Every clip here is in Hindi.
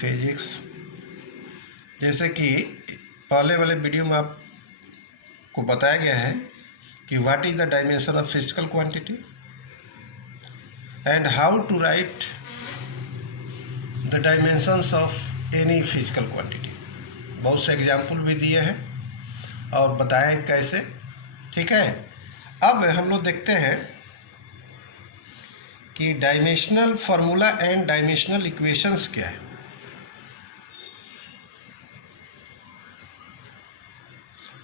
फिजिक्स। जैसे कि पहले वाले वीडियो में आपको बताया गया है कि what is the dimension of physical quantity and how to write the dimensions of any physical quantity. बहुत से एग्जाम्पल भी दिए हैं और बताए कैसे। ठीक है, अब हम लोग देखते हैं कि dimensional formula and dimensional equations क्या है।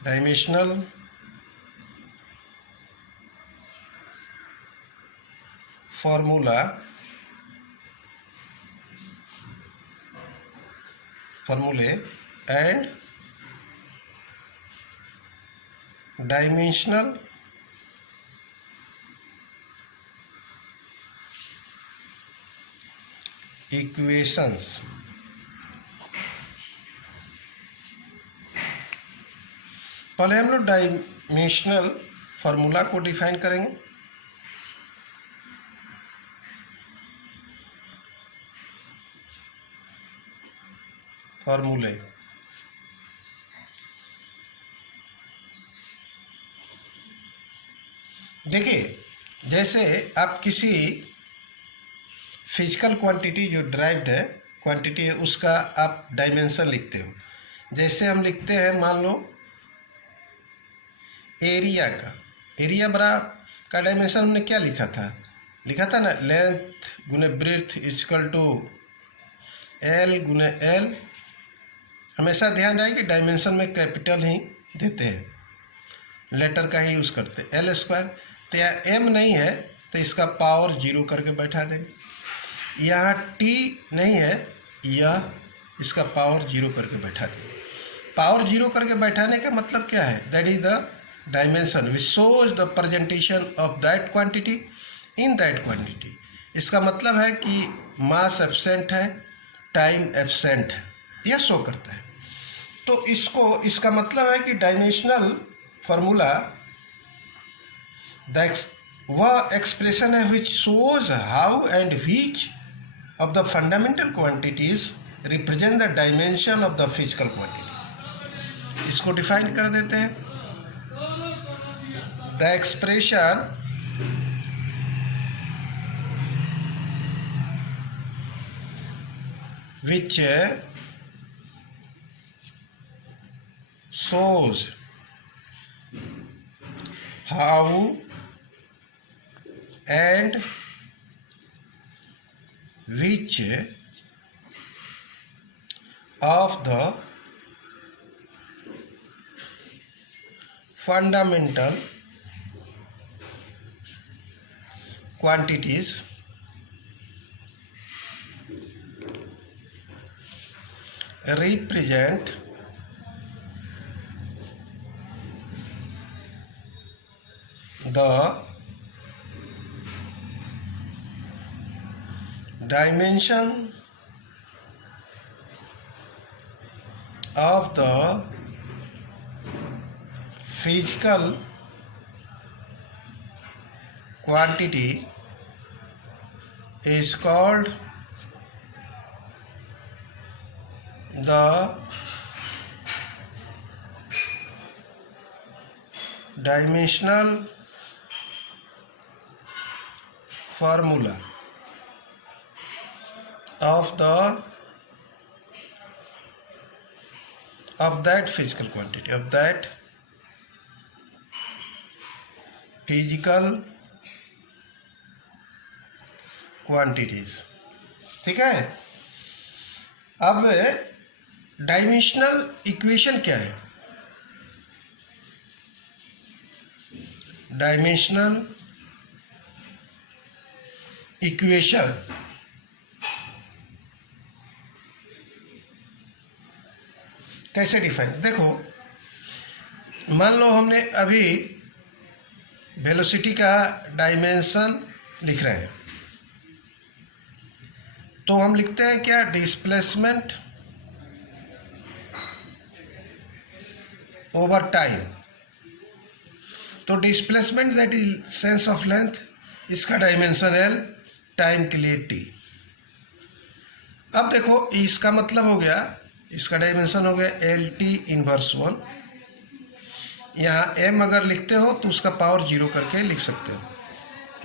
डायमेंशनल फॉर्मूले एंड डायमेंशनल इक्वेशंस। पहले हम लोग डायमेंशनल फार्मूला को डिफाइन करेंगे। फार्मूले देखिए, जैसे आप किसी फिजिकल क्वांटिटी जो ड्राइव्ड है क्वांटिटी है उसका आप डायमेंशन लिखते हो। जैसे हम लिखते हैं, मान लो एरिया बड़ा का डायमेंशन हमने क्या लिखा था ना, लेंथ गुने ब्रेथ इक्वल टू एल गुने एल। हमेशा ध्यान रहे कि डायमेंशन में कैपिटल ही देते हैं, लेटर का ही यूज़ करते हैं। एल स्क्वायर तो यहाँ एम नहीं है तो इसका पावर 0 करके बैठा देंगे। यहाँ टी नहीं है, यह इसका पावर 0 करके बैठा देंगे। पावर 0 करके बैठाने का मतलब क्या है? That is the dimension which shows the presentation of that quantity in that quantity. इसका मतलब है कि मास एब्सेंट है, टाइम एब्सेंट है, यह शो करता है। तो इसका मतलब है कि डायमेंशनल फार्मूला वह एक्सप्रेशन है which shows how and which of the fundamental quantities represent the dimension of the physical quantity. इसको डिफाइन कर देते हैं। The expression which shows how and which of the fundamental quantities represent the dimension of the physical quantity is called the dimensional formula of that physical quantity, of that physical quantities। ठीक है, अब डायमेंशनल इक्वेशन क्या है? डायमेंशनल इक्वेशन कैसे डिफाइन? देखो, मान लो हमने अभी वेलोसिटी का डायमेंशन लिख रहे हैं, तो हम लिखते हैं क्या? Displacement over time. तो displacement that is sense of length, इसका डायमेंशन एल, टाइम के लिए टी। अब देखो इसका मतलब हो गया, इसका डायमेंशन हो गया LT−1। यहाँ m अगर लिखते हो तो उसका पावर 0 करके लिख सकते हो,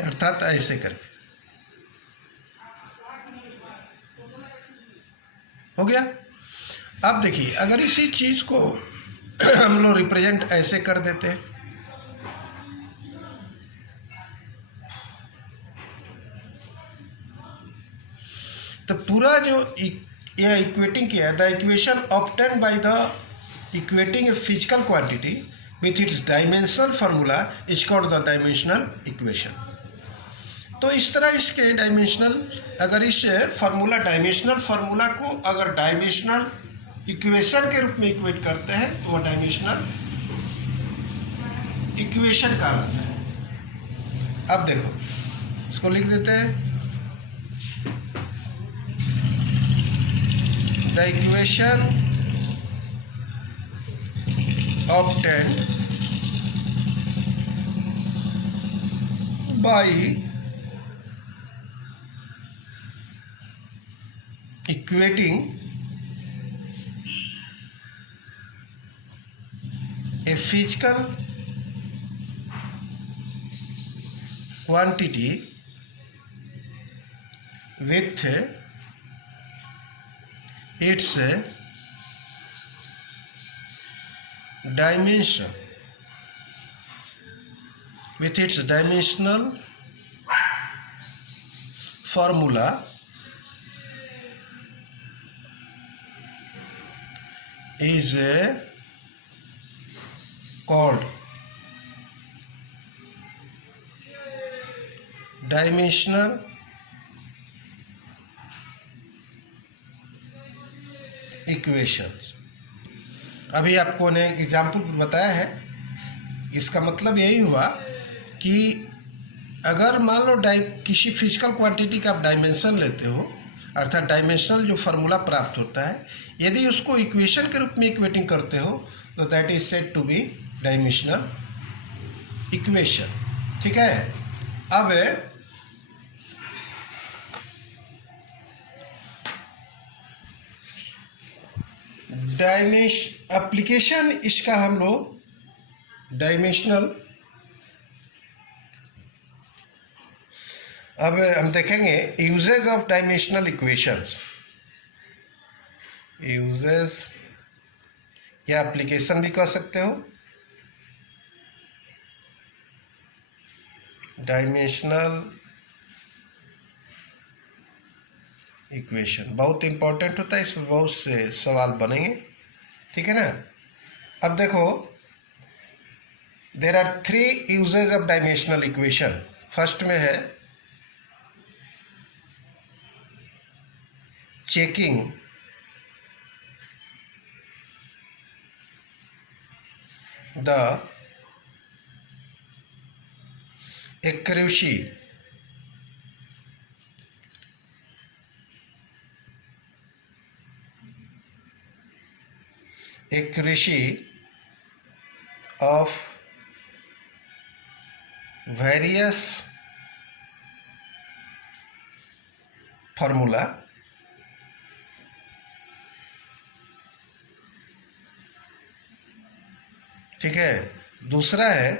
अर्थात ऐसे करके हो गया। अब देखिए अगर इसी चीज को हम लोग रिप्रेजेंट ऐसे कर देते हैं, तो पूरा जो यह इक्वेटिंग किया है, the equation obtain by the equating a physical quantity with its dimensional formula is called the dimensional equation. तो इस तरह इसके डायमेंशनल, अगर इस फार्मूला डायमेंशनल फार्मूला को अगर डायमेंशनल इक्वेशन के रूप में इक्वेट करते हैं तो वह डायमेंशनल इक्वेशन कहलाता है। अब देखो इसको लिख देते हैं, the equation obtained by equating a physical quantity with its dimension, with its dimensional formula is called dimensional equations. अभी आपको ने एग्जाम्पल बताया है, इसका मतलब यही हुआ कि अगर मान लो किसी फिजिकल क्वांटिटी का आप डायमेंशन लेते हो, अर्थात डायमेंशनल जो फार्मूला प्राप्त होता है, यदि उसको इक्वेशन के रूप में इक्वेटिंग करते हो तो that is said to be dimensional equation. ठीक है। अब एप्लीकेशन इसका हम लोग डायमेंशनल, अब हम देखेंगे uses of dimensional equations, uses या एप्लीकेशन भी कह सकते हो। डायमेंशनल इक्वेशन बहुत इंपॉर्टेंट होता है, इसमें बहुत से सवाल बनेंगे। ठीक है ना। अब देखो there are 3 uses of dimensional equation. First में है checking the accuracy of various formula ठीक है। दूसरा है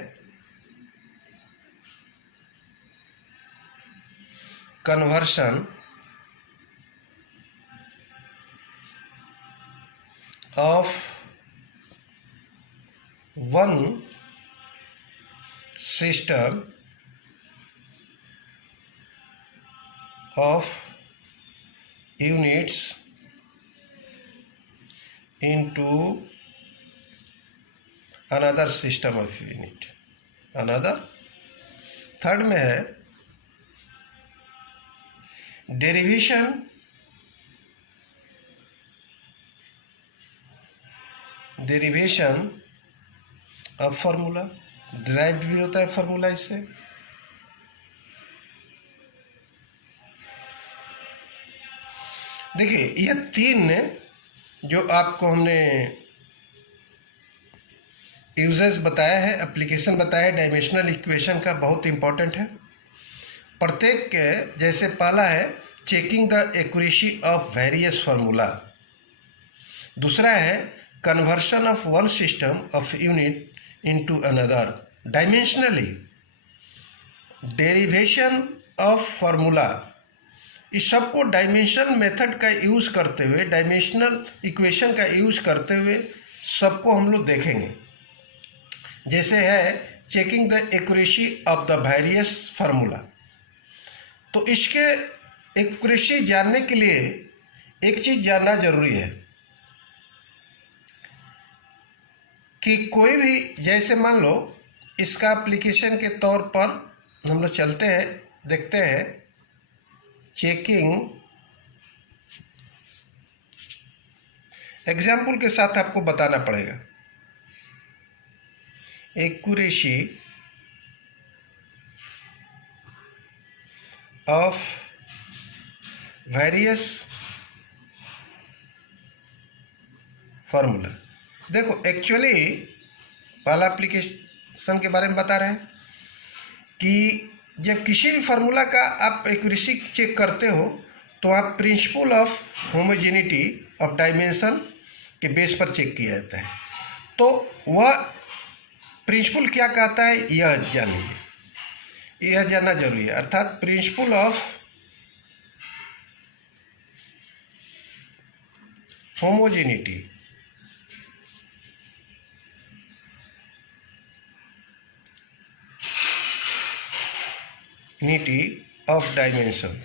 conversion of one system of units into another system of unit, another। Third में है डेरिवेशन ऑफ फार्मूला, डिराइव्ड भी होता है फार्मूला इससे। देखिए यह 3 जो आपको हमने यूजेस बताया है, एप्लीकेशन बताया है डायमेंशनल इक्वेशन का, बहुत इंपॉर्टेंट है। प्रत्येक के जैसे पहला है checking the accuracy of various formula. दूसरा है conversion of one system of unit into another dimensionally. Derivation of formula, इस सबको डायमेंशनल मेथड का यूज़ करते हुए, डायमेंशनल इक्वेशन का यूज़ करते हुए सबको हम लोग देखेंगे। जैसे है checking the accuracy of the various formula. तो इसके एक्यूरेसी जानने के लिए एक चीज़ जानना जरूरी है कि कोई भी, जैसे मान लो इसका एप्लीकेशन के तौर पर हम लोग चलते हैं, देखते हैं चेकिंग, एग्जाम्पल के साथ आपको बताना पड़ेगा। Accuracy of various formula. देखो एक्चुअली पहला एप्लीकेशन के बारे में बता रहे हैं कि जब किसी भी फार्मूला का आप एक्यूरेसी चेक करते हो तो आप principle of homogeneity of dimension के बेस पर चेक किया जाता है। तो वह प्रिंसिपल क्या कहता है यह जान लीजिए, यह जानना जरूरी है। अर्थात principle of homogeneity of dimension,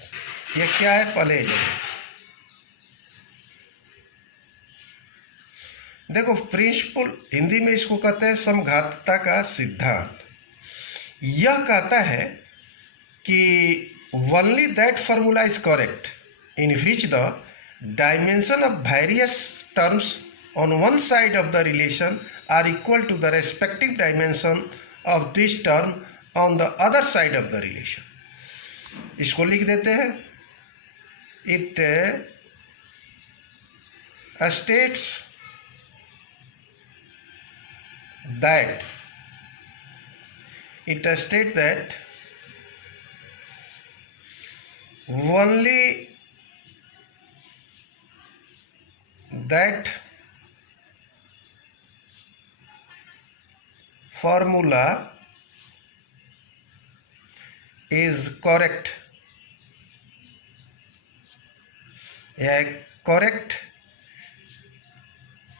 यह क्या है पहले जानिए। देखो प्रिंसिपल हिंदी में इसको कहते हैं समघातता का सिद्धांत। यह कहता है कि only that formula is correct in which the dimension of various terms on one side of the relation are equal to the respective dimension of this term on the other side of the relation. इसको लिख देते हैं, it states that only that formula is correct, यह correct,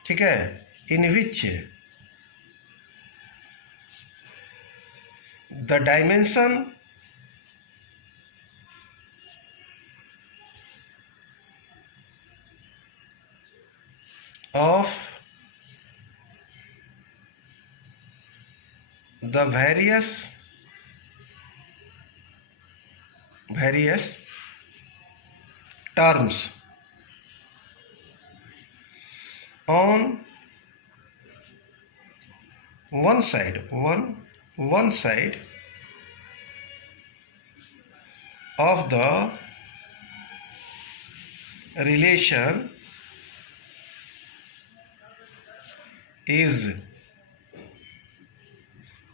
ठीक है, in which the dimension of the various terms on one side of the relation is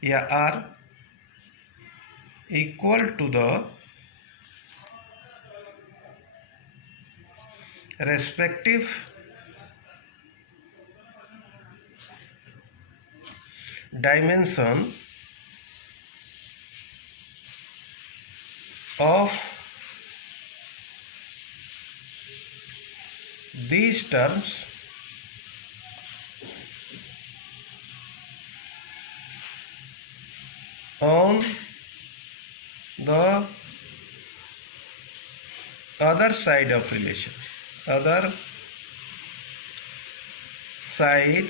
या are equal to the respective dimension of these terms on the other side of relation, other side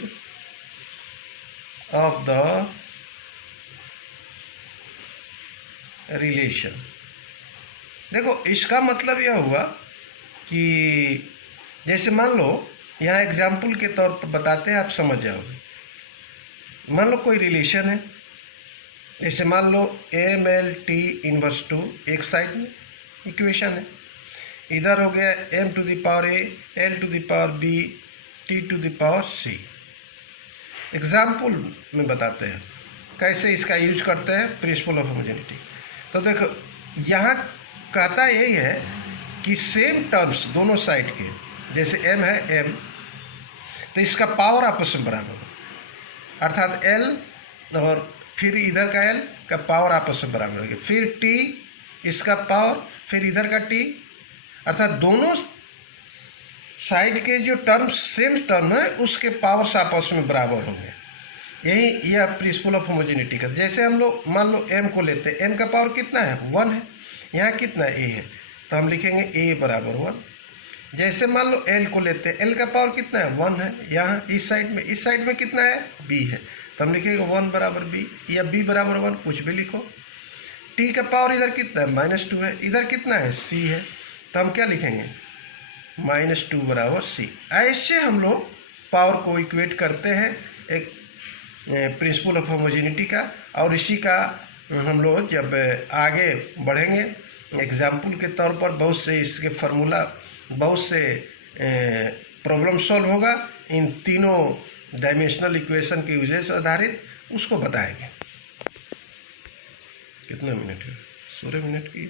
of the relation। देखो इसका मतलब यह हुआ कि जैसे मान लो यहाँ एग्जाम्पल के तौर पर बताते हैं, आप समझ जाओगे। मान लो कोई रिलेशन है, जैसे मान लो MLT इनवर्स टू एक साइड में इक्वेशन है, इधर हो गया m to the power a, l to the power b, t to the power c। Example में बताते हैं कैसे इसका यूज करते हैं प्रिंसिपल ऑफ होमोजेनिटी। तो देखो यहाँ कहता यही है कि सेम टर्म्स दोनों साइड के, जैसे m है m, तो इसका पावर आपस में बराबर हो, अर्थात l और फिर इधर का l का पावर आपस में बराबर हो गया, फिर t इसका पावर, फिर इधर का t, अर्थात दोनों साइड के जो टर्म्स सेम टर्म है उसके पावर्स आपस में बराबर होंगे। यही यह प्रिंसिपल ऑफ होमोजेनिटी का। जैसे हम लोग मान लो m को लेते हैं, m का पावर कितना है 1 है, यहाँ कितना a है, तो हम लिखेंगे a बराबर 1। जैसे मान लो l को लेते हैं, l का पावर कितना है 1 है, यहाँ इस साइड में कितना है b है, तो हम लिखेंगे 1 बराबर b या b बराबर 1, कुछ भी लिखो। t का पावर इधर कितना है -2 है, इधर कितना है c है, तो हम क्या लिखेंगे -2 बराबर c। ऐसे हम लोग पावर को इक्वेट करते हैं एक प्रिंसिपल ऑफ होमोजेनिटी का। और इसी का हम लोग जब आगे बढ़ेंगे एग्जाम्पल के तौर पर बहुत से इसके फार्मूला, बहुत से प्रॉब्लम सॉल्व होगा इन तीनों डायमेंशनल इक्वेशन के यूजेस आधारित, उसको बताएंगे। कितना मिनट है? 16 मिनट की।